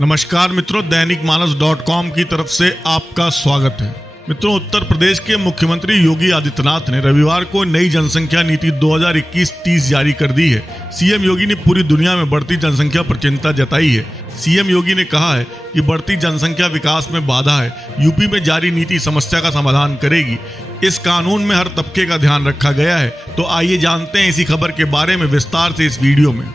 नमस्कार मित्रों, दैनिक मानस.com की तरफ से आपका स्वागत है। मित्रों, उत्तर प्रदेश के मुख्यमंत्री योगी आदित्यनाथ ने रविवार को नई जनसंख्या नीति 2021-30 जारी कर दी है। सीएम योगी ने पूरी दुनिया में बढ़ती जनसंख्या पर चिंता जताई है। सीएम योगी ने कहा है कि बढ़ती जनसंख्या विकास में बाधा है। यूपी में जारी नीति समस्या का समाधान करेगी। इस कानून में हर तबके का ध्यान रखा गया है। तो आइए जानते हैं इसी खबर के बारे में विस्तार से इस वीडियो में।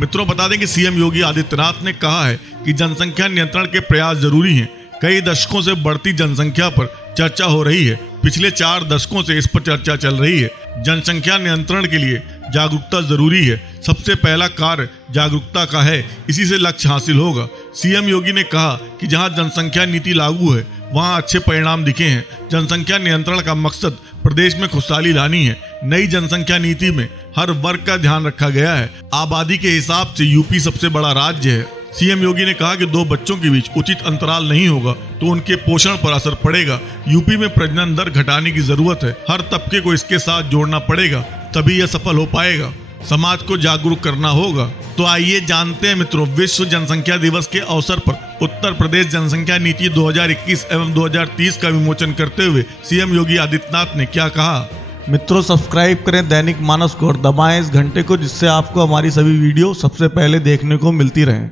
मित्रों, बता दें कि सीएम योगी आदित्यनाथ ने कहा है कि जनसंख्या नियंत्रण के प्रयास जरूरी हैं। कई दशकों से बढ़ती जनसंख्या पर चर्चा हो रही है। पिछले 4 दशकों से इस पर चर्चा चल रही है। जनसंख्या नियंत्रण के लिए जागरूकता जरूरी है। सबसे पहला कार्य जागरूकता का है, इसी से लक्ष्य हासिल होगा। सीएम योगी ने कहा कि जहां जनसंख्या नीति लागू है वहां अच्छे परिणाम दिखे हैं। जनसंख्या नियंत्रण का मकसद प्रदेश में खुशहाली लानी है। नई जनसंख्या नीति में हर वर्ग का ध्यान रखा गया है। आबादी के हिसाब से यूपी सबसे बड़ा राज्य है। सीएम योगी ने कहा कि 2 बच्चों के बीच उचित अंतराल नहीं होगा तो उनके पोषण पर असर पड़ेगा। यूपी में प्रजनन दर घटाने की जरूरत है। हर तबके को इसके साथ जोड़ना पड़ेगा, तभी यह सफल हो पाएगा। समाज को जागरूक करना होगा। तो आइए जानते हैं मित्रों, विश्व जनसंख्या दिवस के अवसर पर उत्तर प्रदेश जनसंख्या नीति 2021 एवं 2030 का विमोचन करते हुए सीएम योगी आदित्यनाथ ने क्या कहा। मित्रों, सब्सक्राइब करें दैनिक मानस को और दबाएं इस घंटे को, जिससे आपको हमारी सभी वीडियो सबसे पहले देखने को मिलती रहें।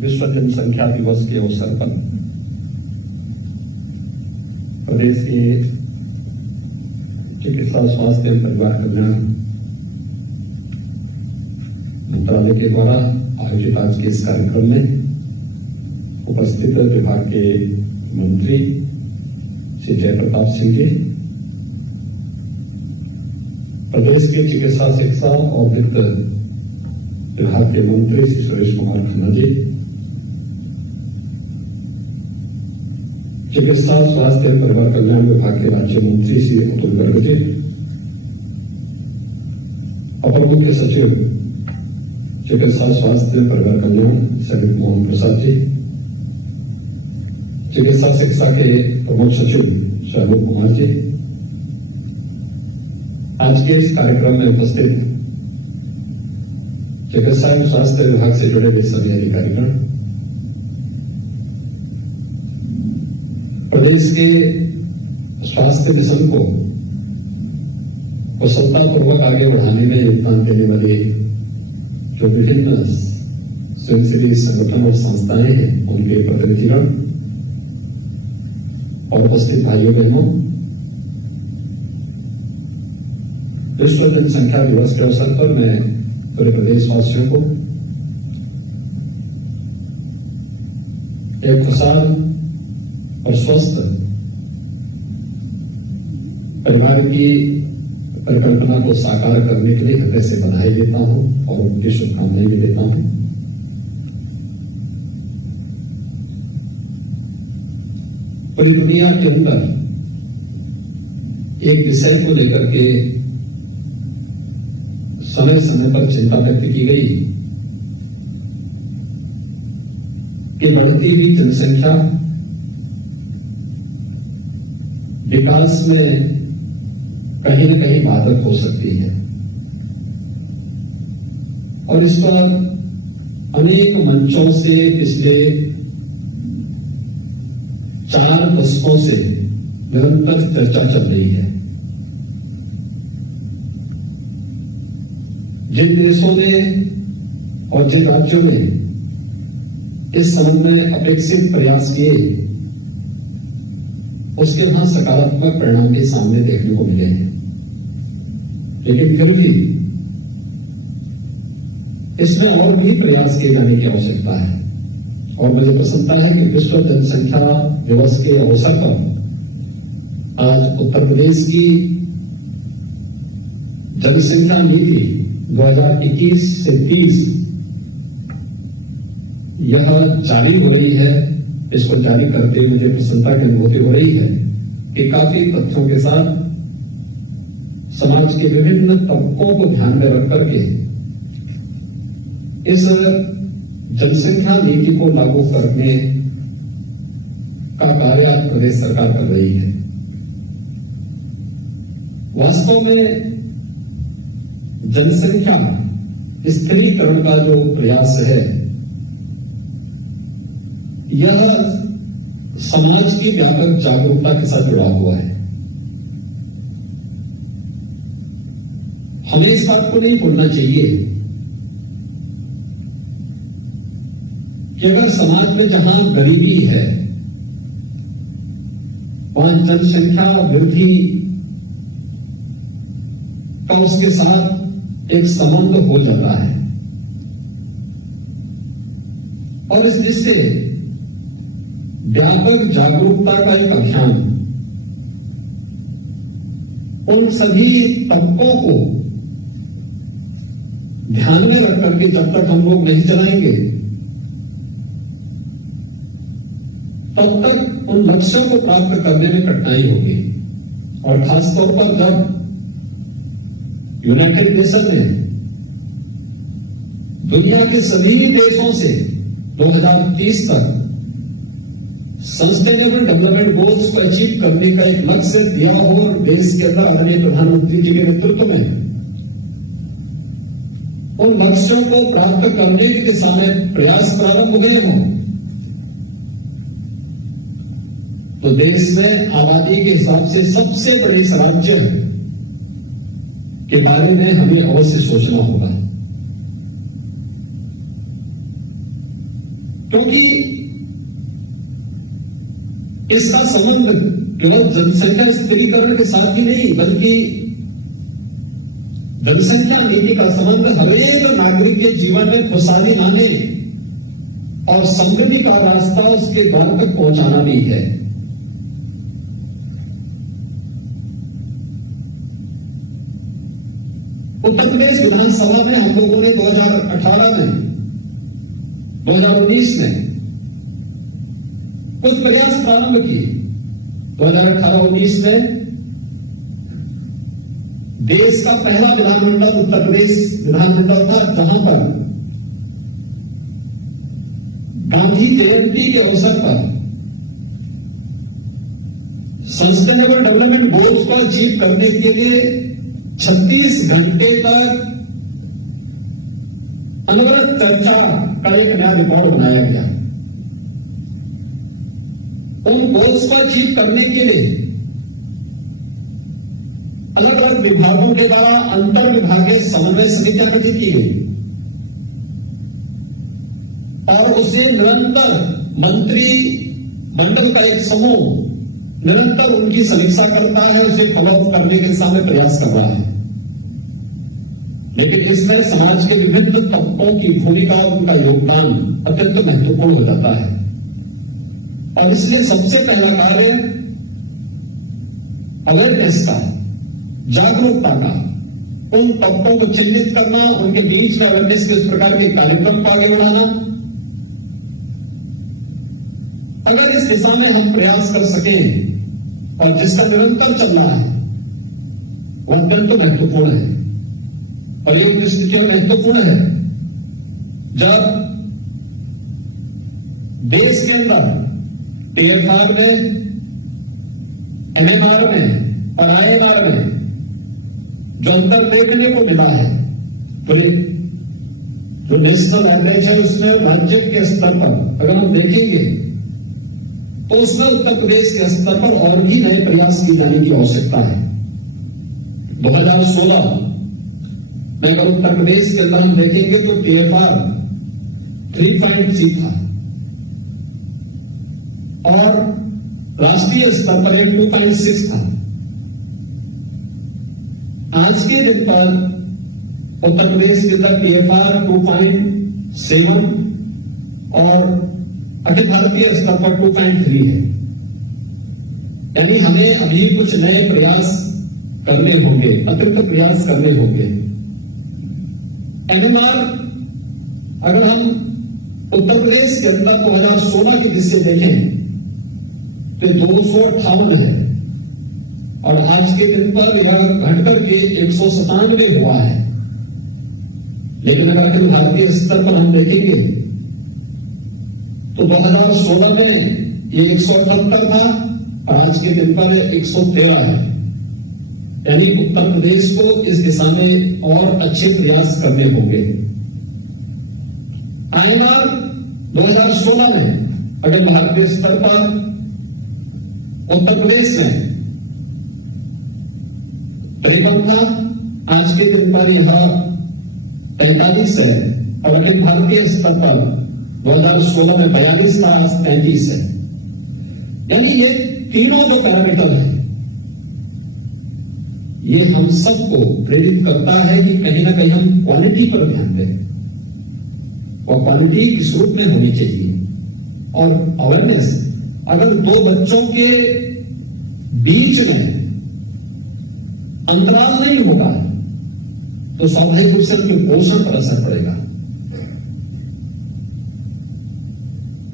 विश्व जनसंख्या दिवस के अवसर पर प्रदेश के चिकित्सा स्वास्थ्य एवं परिवार कल्याण मंत्रालय के द्वारा आयोजित आज के इस कार्यक्रम में उपस्थित विभाग के मंत्री श्री जयप्रताप सिंह जी, प्रदेश के चिकित्सा शिक्षा और वित्त विभाग के मंत्री श्री सुरेश कुमार खन्ना जी, चिकित्सा स्वास्थ्य एवं परिवार कल्याण विभाग के राज्य मंत्री श्री अतुल गर्ग जी, अपर मुख्य सचिव चिकित्सा स्वास्थ्य एवं परिवार कल्याण श्री मोहन प्रसाद जी, चिकित्सा शिक्षा के प्रमुख सचिव श्री अनूप कुमार जी, आज के इस कार्यक्रम में उपस्थित चिकित्सा एवं स्वास्थ्य विभाग से जुड़े हुए सभी अधिकारीगण, प्रदेश के स्वास्थ्य मिशन को कुशलतापूर्वक आगे बढ़ाने में योगदान देने वाले जो विभिन्न स्वयंसेवी संगठन और संस्थाएं हैं, उनके प्रतिनिधिगण और उपस्थित भाइयों बहनों, विश्व जनसंख्या दिवस के अवसर पर मैं पूरे प्रदेशवासियों को एक खुशहाल और स्वस्थ परिवार की परिकल्पना को साकार करने के लिए हृदय से बधाई देता हूं और उनकी शुभकामनाएं भी देता हूं। पूरी दुनिया के अंदर एक विषय को लेकर के समय समय पर चिंता व्यक्त की गई कि बढ़ती हुई जनसंख्या विकास में कहीं न कहीं बाधक हो सकती है और इस पर अनेक मंचों से पिछले 4 दशकों से निरंतर चर्चा चल रही है। जिन देशों ने और जिन राज्यों ने इस संबंध में अपेक्षित प्रयास किए, उसके वहां सकारात्मक परिणाम भी सामने देखने को मिले हैं, लेकिन फिर भी इसमें और भी प्रयास किए जाने की आवश्यकता है। और मुझे प्रसन्नता है कि विश्व जनसंख्या दिवस के अवसर पर आज उत्तर प्रदेश की जनसंख्या नीति 2021 से 30 यह जारी हो रही है। इसको जारी करते हुए मुझे प्रसन्नता की अनुभूति हो रही है कि काफी तथ्यों के साथ समाज के विभिन्न तबकों को ध्यान में रख करके इस जनसंख्या नीति को लागू करने का कार्य आज प्रदेश सरकार कर रही है। वास्तव में जनसंख्या स्थिरीकरण का जो प्रयास है यह समाज की व्यापक जागरूकता के साथ जुड़ा हुआ है। हमें इस बात को नहीं भूलना चाहिए कि अगर समाज में जहां गरीबी है वहां जनसंख्या वृद्धि का उसके साथ एक संबंध हो जाता है और इस दृष्टि से व्यापक जागरूकता का एक अभियान उन सभी तबकों को ध्यान में रख करके जब तक हम लोग नहीं चलाएंगे तब तक उन लक्ष्यों को प्राप्त करने में कठिनाई होगी। और खासतौर पर जब यूनाइटेड नेशन ने दुनिया के सभी देशों से 2030 तक सस्टेनेबल डेवलपमेंट गोल्स को अचीव करने का एक लक्ष्य दिया हो और देश के अंदर आदरणीय प्रधानमंत्री जी के नेतृत्व में उन लक्ष्यों को प्राप्त करने के दिशा में प्रयास प्रारंभ हुए हों तो देश में आबादी के हिसाब से सबसे बड़े इस राज्य के बारे में हमें अवश्य सोचना होगा, क्योंकि इसका संबंध केवल जनसंख्या स्थिरीकरण के साथ ही नहीं बल्कि जनसंख्या नीति का संबंध हर एक नागरिक के जीवन में खुशहाली लाने और समृद्धि का रास्ता उसके द्वार तक पहुंचाना भी है। उत्तर प्रदेश विधानसभा में हम लोगों ने 2018 में 2019 में कुछ प्रयास प्रारंभ किए। 2018-19 में देश का पहला विधानमंडल उत्तर प्रदेश विधानमंडल था जहां पर गांधी जयंती के अवसर पर सस्टेनेबल डेवलपमेंट गोल्स को अचीव करने के लिए 36 घंटे तक अनवरत चर्चा का एक नया रिकॉर्ड बनाया गया। उन गोल्स को अचीव करने के लिए अलग अलग विभागों के द्वारा अंतर विभागीय समन्वय समितियां गठित की गई और उसे निरंतर मंत्री मंडल का एक समूह निरंतर उनकी समीक्षा करता है, उसे फॉलोअप करने के दिशा में प्रयास कर रहा है। लेकिन इसमें समाज के विभिन्न तबकों की भूमिका और उनका योगदान अत्यंत महत्वपूर्ण हो जाता है और इसलिए सबसे पहला कार्य अवेयरनेस का, जागरूकता का, उन तबकों को चिन्हित करना, उनके बीच में अवेयरनेस के इस प्रकार के कार्यक्रम को आगे बढ़ाना। अगर इस दिशा में हम प्रयास कर सकें और जिसका निरंतर चल रहा है वह अत्यंत महत्वपूर्ण है और ये स्थिति महत्वपूर्ण है जब देश के अंदर टीएफआर में, एमएमआर में और आईएमआर में जो अंतर देखने को मिला है तो जो नेशनल एवरेज है उसमें राज्य के स्तर पर अगर हम देखेंगे तो उसमें उत्तर प्रदेश के स्तर पर और भी नए प्रयास किए जाने की आवश्यकता है। 2016 में अगर उत्तर प्रदेश के अंदर हम देखेंगे तो टीएफआर 3.3 था और राष्ट्रीय स्तर पर 2.6 था। आज के दिन पर उत्तर प्रदेश के अंदर टीएफआर 2.7 और अखिल भारतीय स्तर पर 2.3 है। यानी हमें अभी कुछ नए प्रयास करने होंगे, अतिरिक्त प्रयास करने होंगे। एमएमआर अगर हम उत्तर प्रदेश के अंदर 2016 की दृष्टि देखें तो 258 है और आज के दिन पर यह घटकर के 197 हुआ है। लेकिन अगर अखिल भारतीय स्तर पर हम देखेंगे तो 2016 में ये 178 था और आज के दिन पर 113 है। यानी उत्तर प्रदेश को इस दिशा में और अच्छे प्रयास करने होंगे। आईएमआर 2016 में अखिल भारतीय स्तर पर उत्तर प्रदेश में तिरपन था, आज के दिन पर यह 45 है, और अखिल भारतीय स्तर पर 2016 में 42 था, आज 33 है। यानी ये तीनों जो पैरामीटर है, ये हम सबको प्रेरित करता है कि कहीं ना कहीं हम क्वालिटी पर ध्यान दें, और क्वालिटी किस रूप में होनी चाहिए। और अवेयरनेस, अगर दो बच्चों के बीच में अंतराल नहीं होगा तो स्वाभाविक रूप से उनके पोषण पर असर पड़ेगा।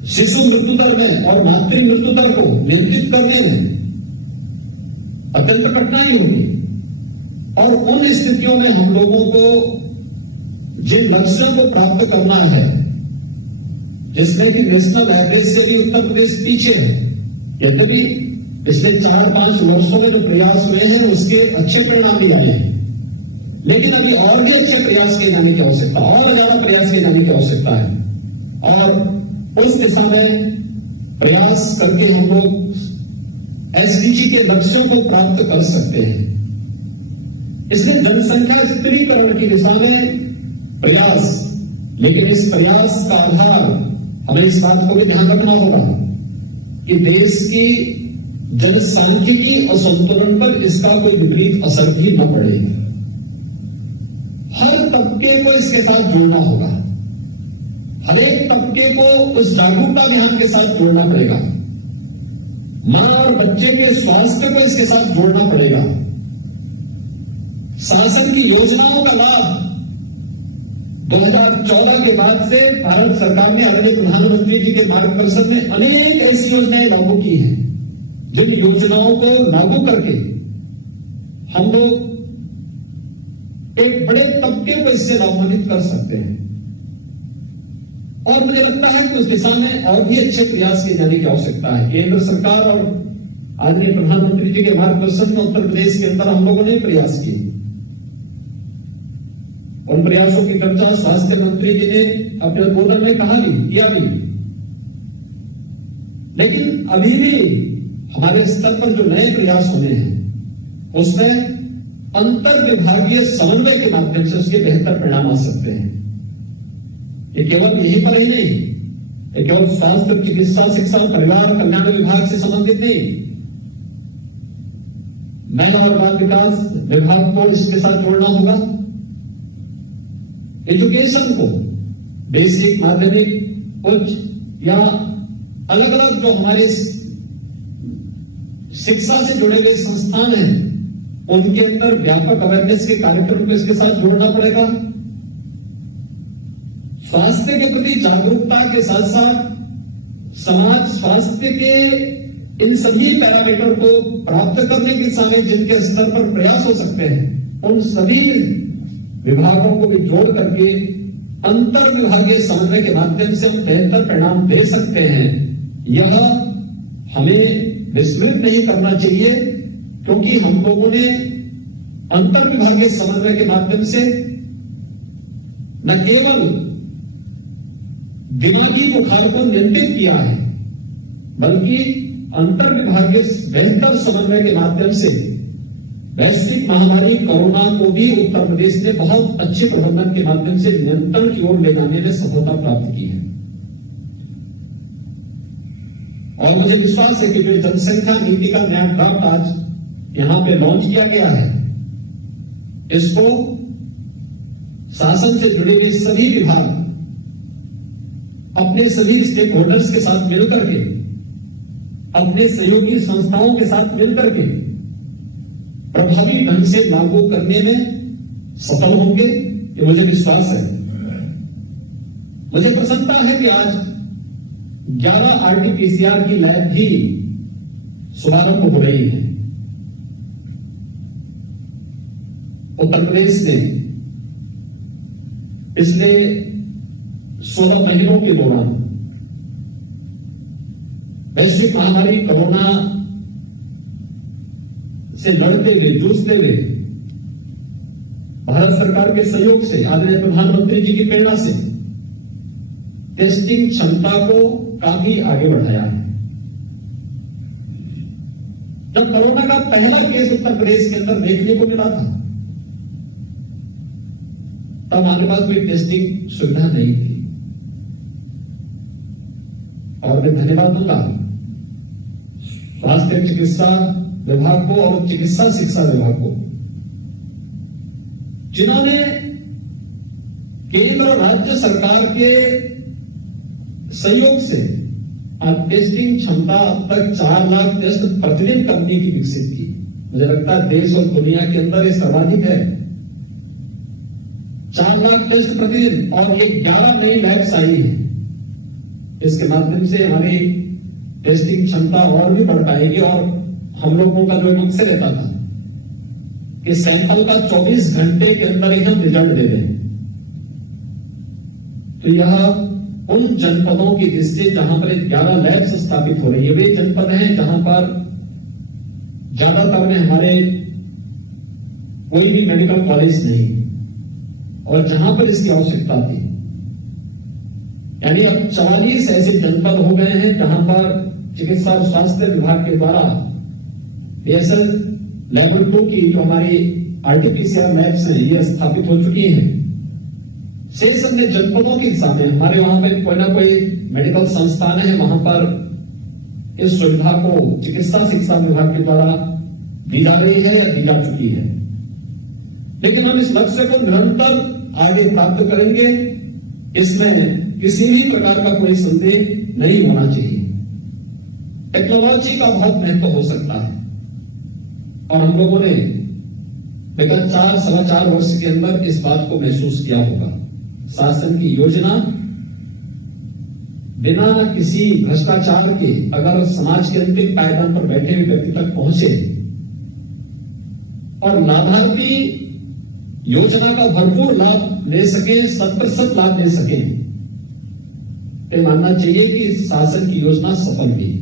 शिशु मृत्यु दर में और मातृ मृत्यु दर को नियंत्रित करने में अत्यंत कठिनाई होगी, और उन स्थितियों में हम लोगों को जिन लक्ष्यों को प्राप्त करना है, जिसमें कि नेशनल एवरेज से भी उत्तर प्रदेश पीछे है, यद्यपि पिछले 4-5 वर्षों में जो प्रयास हुए हैं उसके अच्छे परिणाम भी आए हैं, लेकिन अभी और भी अच्छे प्रयास किए जाने की आवश्यकता, और ज्यादा प्रयास किए जाने की आवश्यकता है। और उस दिशा में प्रयास करके हम लोग एसडीजी के लक्ष्यों को प्राप्त कर सकते हैं। इसलिए जनसंख्या स्थिरीकरण की दिशा में प्रयास, लेकिन इस प्रयास का आधार हमें इस बात को भी ध्यान रखना होगा कि देश की जनसांख्यिकी असंतुलन पर इसका कोई विपरीत असर भी न पड़े। हर तबके को इसके साथ जोड़ना होगा, हर एक तबके को उस जागरूकता अभियान के साथ जोड़ना पड़ेगा, मां और बच्चे के स्वास्थ्य को इसके साथ जोड़ना पड़ेगा। शासन की योजनाओं का लाभ 2014 के बाद से भारत सरकार ने आदरणीय प्रधानमंत्री जी के मार्गदर्शन में अनेक ऐसी योजनाएं लागू की हैं, जिन योजनाओं को लागू करके हम लोग एक बड़े तबके को इससे लाभान्वित कर सकते हैं। और मुझे लगता है कि उस दिशा में और भी अच्छे प्रयास किए जाने की आवश्यकता है। केंद्र सरकार और आदरणीय प्रधानमंत्री जी के मार्गदर्शन में उत्तर प्रदेश के अंदर हम लोगों ने प्रयास किए। उन प्रयासों की चर्चा स्वास्थ्य मंत्री जी ने अपने उद्बोधन में किया भी, लेकिन अभी भी हमारे स्तर पर जो नए प्रयास होने हैं उसमें अंतर विभागीय समन्वय के माध्यम से उसके बेहतर परिणाम आ सकते हैं। ये केवल यहीं पर ही नहीं, ये केवल स्वास्थ्य, चिकित्सा, शिक्षा और परिवार कल्याण विभाग से संबंधित नहीं, महिला और बाल विकास विभाग को इसके साथ जोड़ना होगा। एजुकेशन को बेसिक, माध्यमिक, उच्च या अलग अलग जो हमारे शिक्षा से जुड़े हुए संस्थान हैं उनके अंदर व्यापक अवेयरनेस के कार्यक्रम को इसके साथ जोड़ना पड़ेगा। स्वास्थ्य के प्रति जागरूकता के साथ साथ समाज स्वास्थ्य के इन सभी पैरामीटर को प्राप्त करने की दिशा में जिनके स्तर पर प्रयास हो सकते हैं, उन सभी विभागों को भी जोड़ करके अंतर विभागीय समन्वय के माध्यम से हम बेहतर परिणाम दे सकते हैं। यह हमें विस्मृत नहीं करना चाहिए, क्योंकि हम लोगों ने अंतर विभागीय समन्वय के माध्यम से न केवल दिमागी बुखार को नियंत्रित किया है, बल्कि अंतर विभागीय बेहतर समन्वय के माध्यम से वैश्विक महामारी कोरोना को भी उत्तर प्रदेश ने बहुत अच्छे प्रबंधन के माध्यम से नियंत्रण की ओर ले जाने में सफलता प्राप्त की है। और मुझे विश्वास है कि जो जनसंख्या नीति का नया ड्राफ्ट आज यहां पे लॉन्च किया गया है, इसको शासन से जुड़े हुए सभी विभाग अपने सभी स्टेक होल्डर्स के साथ मिलकर के, अपने सहयोगी संस्थाओं के साथ मिलकर के प्रभावी ढंग से लागू करने में सफल होंगे, ये मुझे विश्वास है। मुझे प्रसन्नता है कि आज 11 आरटीपीसीआर की लैब भी शुभारंभ हो रही है। उत्तर प्रदेश ने पिछले 16 महीनों के दौरान वैश्विक महामारी कोरोना से लड़ते हुए, जूझते हुए, भारत सरकार के सहयोग से, आदरणीय प्रधानमंत्री जी की प्रेरणा से टेस्टिंग क्षमता को काफी आगे बढ़ाया है। जब कोरोना का पहला केस उत्तर प्रदेश के अंदर देखने को मिला था, तब हमारे पास कोई टेस्टिंग सुविधा नहीं थी, और मैं धन्यवाद दूंगा स्वास्थ्य चिकित्सा विभाग को और चिकित्सा शिक्षा विभाग को, जिन्होंने केंद्र और राज्य सरकार के सहयोग से आज टेस्टिंग क्षमता अब तक 4 लाख टेस्ट प्रतिदिन करने की विकसित की। मुझे लगता है देश और दुनिया के अंदर ये सर्वाधिक है। 4 लाख टेस्ट प्रतिदिन, और ये 11 नई लैब्स आई है। इसके माध्यम से हमारी टेस्टिंग क्षमता और भी बढ़ पाएगी, और हम लोगों का जो मकसद रहता था कि सैंपल का 24 घंटे के अंदर ही हम रिजल्ट दे दें, तो यह उन जनपदों की दृष्टि जहां पर 11 लैब्स स्थापित हो रही है, वे जनपद हैं जहां पर ज्यादातर में हमारे कोई भी मेडिकल कॉलेज नहीं, और जहां पर इसकी आवश्यकता थी। यानी अब 44 ऐसे जनपद हो गए हैं जहां पर चिकित्सा और स्वास्थ्य विभाग के द्वारा बीएसएल लेवल 2 की जो हमारी आरटीपीसीआर लैब्स हैं, ये स्थापित हो चुकी हैं। शेष अन्य जनपदों के हिसाब में हमारे वहां पे कोई ना कोई मेडिकल संस्थान है, वहां पर इस सुविधा को चिकित्सा शिक्षा विभाग के द्वारा दी जा रही है या दी जा चुकी है। लेकिन हम इस लक्ष्य को निरंतर आगे प्राप्त करेंगे, इसमें किसी भी प्रकार का कोई संदेह नहीं होना चाहिए। टेक्नोलॉजी का बहुत महत्व हो सकता है, और हम लोगों ने विगत 4-4.25 वर्ष के अंदर इस बात को महसूस किया होगा। शासन की योजना बिना किसी भ्रष्टाचार के अगर समाज के अंतिम पायदान पर बैठे हुए व्यक्ति तक पहुंचे और लाभार्थी योजना का भरपूर लाभ ले सके, 100% लाभ ले सके, तो मानना चाहिए कि शासन की योजना सफल हुई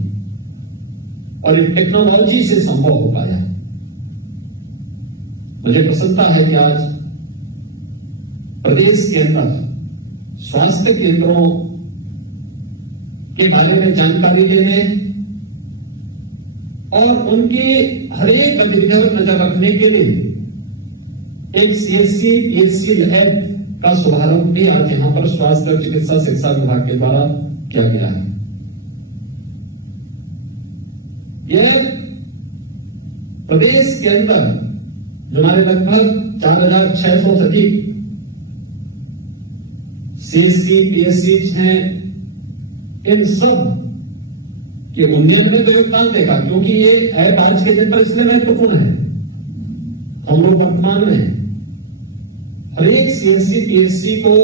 और ये टेक्नोलॉजी से संभव हो पाया। मुझे प्रसन्नता है कि आज प्रदेश के अंदर स्वास्थ्य केंद्रों के बारे में जानकारी लेने और उनकी हर एक गतिविधियों पर नजर रखने के लिए एक सीएससी पीएससी लैब का शुभारंभ भी आज यहां पर स्वास्थ्य और चिकित्सा शिक्षा विभाग के द्वारा किया गया है। यह प्रदेश के अंदर जो हमारे लगभग 4,600 से अधिक सीएससी पीएससी हैं, इन सब के उन्नयन में तो योगदान देगा, क्योंकि ये ऐप आज के दिन पर इसलिए महत्वपूर्ण है। हम लोग वर्तमान में हर एक सीएससी पीएससी को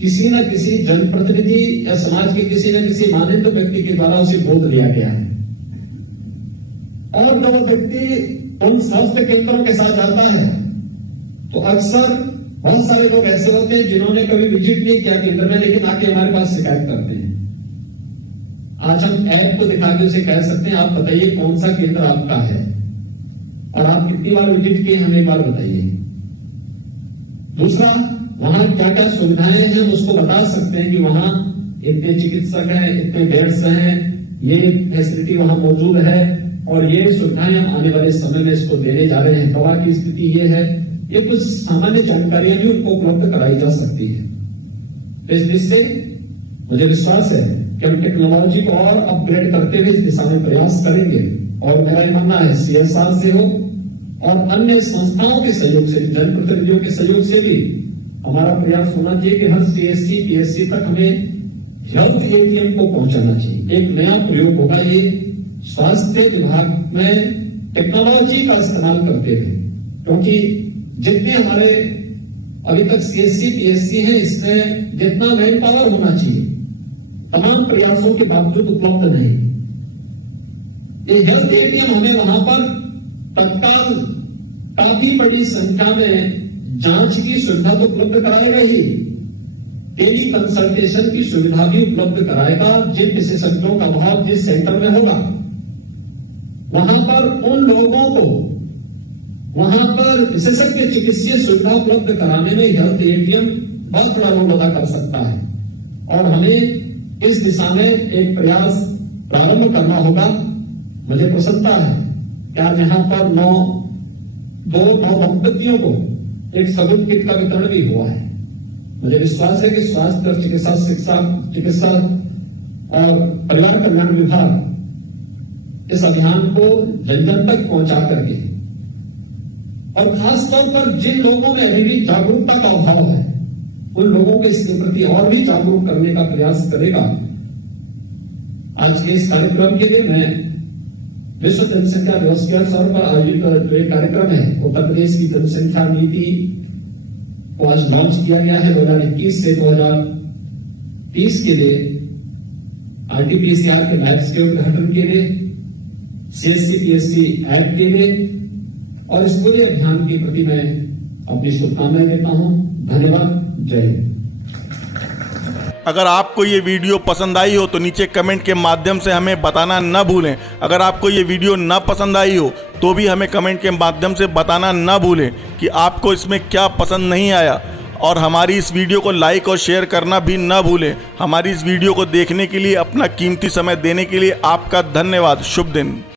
किसी न किसी जनप्रतिनिधि या समाज के किसी न किसी मानित व्यक्ति के द्वारा उसे गोद लिया गया है, और जब वो व्यक्ति उन स्वास्थ्य केंद्रों के साथ जाता है तो अक्सर बहुत सारे लोग ऐसे होते हैं जिन्होंने कभी विजिट नहीं किया केंद्र में, लेकिन आके हमारे पास शिकायत करते हैं। आज हम ऐप को दिखा के उसे कह सकते हैं, आप बताइए कौन सा केंद्र आपका है और आप कितनी बार विजिट किए, हमें एक बार बताइए। दूसरा, वहां क्या क्या सुविधाएं हैं उसको बता सकते हैं कि वहां इतने चिकित्सक हैं, इतने बेड्स हैं, ये फैसिलिटी वहां मौजूद है और ये सुविधाएं हम आने वाले समय में इसको देने जा रहे हैं, दवा की स्थिति ये है। ये कुछ सामान्य जानकारियां भी उनको उपलब्ध कराई जा सकती है। तो इस दृष्टि से मुझे विश्वास है कि हम टेक्नोलॉजी को और अपग्रेड करते हुए इस दिशा में प्रयास करेंगे, और मेरा ये मानना है सीएसआर से हो और अन्य संस्थाओं के सहयोग से, जनप्रतिनिधियों के सहयोग से भी हमारा प्रयास होना चाहिए कि हर सीएससी पीएससी तक हमें हेल्थ एटीएम को पहुंचाना चाहिए। एक नया प्रयोग होगा ये स्वास्थ्य विभाग में टेक्नोलॉजी का इस्तेमाल करते हुए, क्योंकि जितने हमारे अभी तक सीएससी पीएससी हैं, इसमें जितना मैन पावर होना चाहिए तमाम प्रयासों के बावजूद उपलब्ध नहीं। ये हेल्थ एटीएम हमें वहां पर तत्काल काफी बड़ी संख्या में जांच की सुविधा तो उपलब्ध कराएगा ही, टेली कंसल्टेशन की सुविधा भी उपलब्ध कराएगा। जिन विशेषज्ञों का अभाव जिस सेंटर में होगा, वहां पर उन लोगों को वहां पर विशेषज्ञ चिकित्सीय सुविधा उपलब्ध कराने में हेल्थ एटीएम बहुत बड़ा रोल अदा कर सकता है। और हमें इस दिशा में एक प्रयास प्रारंभ करना होगा। मुझे प्रसन्नता है कि आज यहाँ पर नौ दंपतियों को एक सगुन किट का वितरण भी हुआ है। मुझे विश्वास है कि स्वास्थ्य और चिकित्सा और परिवार कल्याण विभाग इस अभियान को जन जन तक पहुंचा करके और खासतौर पर जिन लोगों में अभी भी जागरूकता का अभाव है उन लोगों को इसके प्रति और भी जागरूक करने का प्रयास करेगा। आज के इस कार्यक्रम के लिए मैं विश्व जनसंख्या दिवस के अवसर पर आयोजित जो एक कार्यक्रम है उत्तर प्रदेश की जनसंख्या नीति को आज लॉन्च किया गया है 2021 से 2030 के लिए आरटीपीसीआर के लैब्स के उद्घाटन के लिए सीएससी पीएससी ऐप के लिए और इस पूरे अभियान के प्रति मैं अपनी शुभकामनाएं देता हूं। धन्यवाद। जय हिंद। अगर आपको ये वीडियो पसंद आई हो तो नीचे कमेंट के माध्यम से हमें बताना न भूलें। अगर आपको ये वीडियो न पसंद आई हो तो भी हमें कमेंट के माध्यम से बताना न भूलें कि आपको इसमें क्या पसंद नहीं आया। और हमारी इस वीडियो को लाइक और शेयर करना भी न भूलें। हमारी इस वीडियो को देखने के लिए, अपना कीमती समय देने के लिए आपका धन्यवाद। शुभ दिन।